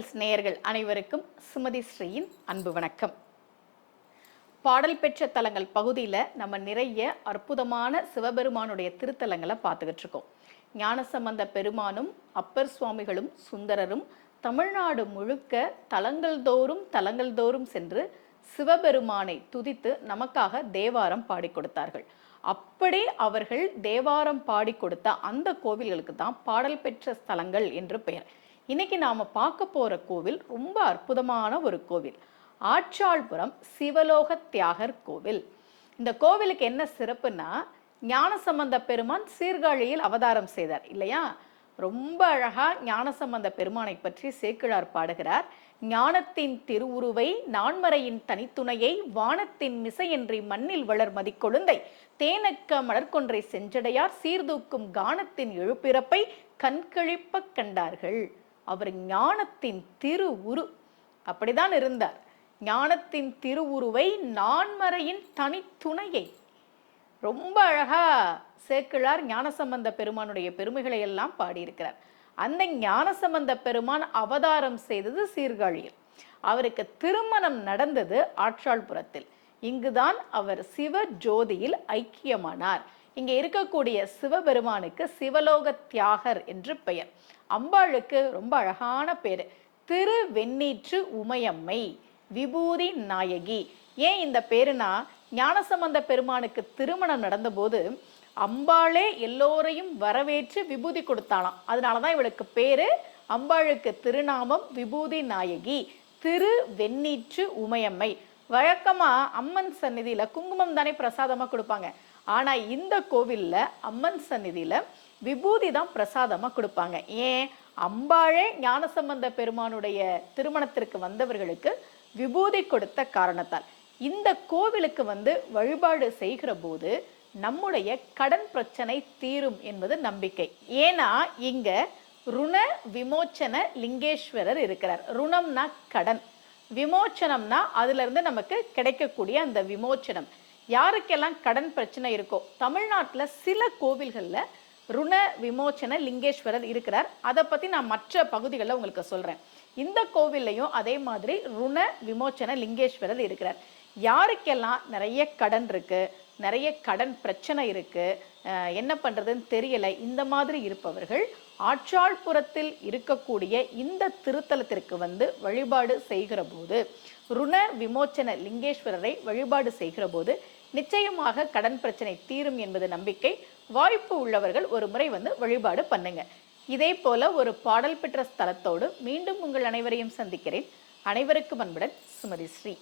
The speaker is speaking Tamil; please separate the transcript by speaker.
Speaker 1: விஷுவல்ஸ் நேயர்கள் அனைவருக்கும் சுமதி ஸ்ரீயின் அன்பு வணக்கம். பாடல் பெற்ற தலங்கள் பகுதியில் நம்ம நிறைய அற்புதமான சிவபெருமானுடைய திருத்தலங்களை பார்த்துக்கிட்டு இருக்கோம். ஞானசம்பந்த பெருமானும் அப்பர் சுவாமிகளும் சுந்தரரும் தமிழ்நாடு முழுக்க தலங்கள் தோறும் தலங்கள் தோறும் சென்று சிவபெருமானை துதித்து நமக்காக தேவாரம் பாடி கொடுத்தார்கள். அப்படி அவர்கள் தேவாரம் பாடி கொடுத்த அந்த கோவில்களுக்கு தான் பாடல் பெற்ற ஸ்தலங்கள் என்று பெயர். இன்னைக்கு நாம பார்க்க போற கோவில் ரொம்ப அற்புதமான ஒரு கோவில். ஆற்றாள்புரம் சிவலோக தியாகர் கோவில். இந்த கோவிலுக்கு என்ன சிறப்புன்னா ஞானசம்பந்த பெருமான் சீர்காழியில் அவதாரம் செய்தார் இல்லையா? ரொம்ப அழகா ஞானசம்பந்த பெருமானை பற்றி சேக்கிழார் பாடுகிறார். ஞானத்தின் திருவுருவை நான்மறையின் தனித்துணையை வானத்தின் மிசையின்றி மண்ணில் வளர் மதிக்கொழுந்தை தேனக்க மலர்கொன்றை செஞ்சடையார் சீர்தூக்கும் கானத்தின் எழுப்பிறப்பை கண்கழிப்பக் கண்டார்கள். அவர் ஞானத்தின் திருவுரு. அப்படிதான் இருந்தார். ஞானத்தின் திருவுருவை நான்மறையின் தனித்துணையை. ரொம்ப அழகா சேக்கிழார் ஞானசம்பந்த பெருமானுடைய பெருமைகளை எல்லாம் பாடியிருக்கிறார். அந்த ஞானசம்பந்த பெருமான் அவதாரம் செய்தது சீர்காழியில். அவருக்கு திருமணம் நடந்தது ஆற்றாள்புரத்தில் இங்குதான் அவர் சிவ ஜோதியில் ஐக்கியமானார். இங்கே இருக்கக்கூடிய சிவபெருமானுக்கு சிவலோக தியாகர் என்று பெயர். அம்பாளுக்கு ரொம்ப அழகான பேர். திரு வெண்ணீற்று உமையம்மை விபூதி நாயகி. ஏன் இந்த பேருனா ஞானசம்பந்த பெருமானுக்கு திருமணம் நடந்தபோது அம்பாளே எல்லோரையும் வரவேற்று விபூதி கொடுத்தாளாம். அதனால தான் இவளுக்கு பேர் அம்பாளுக்கு திருநாமம் விபூதி நாயகி திரு வெண்ணீற்று உமையம்மை. வழக்கமாக அம்மன் சந்நிதியில குங்குமம் தானே பிரசாதமாக கொடுப்பாங்க. ஆனா இந்த கோவில்ல அம்மன் சந்நிதியில் விபூதி தான் பிரசாதமா கொடுப்பாங்க. ஏன்? அம்பாழே ஞானசம்பந்த பெருமானுடைய திருமணத்திற்கு வந்தவர்களுக்கு விபூதி கொடுத்த காரணத்தால். இந்த கோவிலுக்கு வந்து வழிபாடு செய்கிற போது நம்முடைய கடன் பிரச்சனை தீரும் என்பது நம்பிக்கை. ஏன்னா இங்க ருண விமோச்சன லிங்கேஸ்வரர் இருக்கிறார். ருணம்னா கடன். விமோச்சனம்னா அதுல இருந்து நமக்கு கிடைக்கக்கூடிய அந்த விமோச்சனம். யாருக்கெல்லாம் கடன் பிரச்சனை இருக்கோ தமிழ்நாட்டுல சில கோவில்கள்ல ருண விமோச்சன லிங்கேஸ்வரர் இருக்கிறார். அதை பத்தி நான் மற்ற பகுதிகளில் உங்களுக்கு சொல்றேன். இந்த கோவில்லையும் அதே மாதிரி ருண விமோச்சன லிங்கேஸ்வரர் இருக்கிறார். யாருக்கெல்லாம் நிறைய கடன் இருக்கு நிறைய கடன் பிரச்சனை இருக்கு அஹ் என்ன பண்றதுன்னு தெரியலை இந்த மாதிரி இருப்பவர்கள் ஆற்றாள்புரத்தில் இருக்கக்கூடிய இந்த திருத்தலத்திற்கு வந்து வழிபாடு செய்கிற போது ருண விமோச்சன லிங்கேஸ்வரரை வழிபாடு செய்கிற போது நிச்சயமாக கடன் பிரச்சனை தீரும் என்பது நம்பிக்கை. வாய்ப்பு உள்ளவர்கள் ஒரு முறை வந்து வழிபாடு பண்ணுங்க. இதே போல ஒரு பாடல் பெற்ற ஸ்தலத்தோடு மீண்டும் உங்கள் அனைவரையும் சந்திக்கிறேன். அனைவருக்கும் அன்புடன் சுமதி ஸ்ரீ.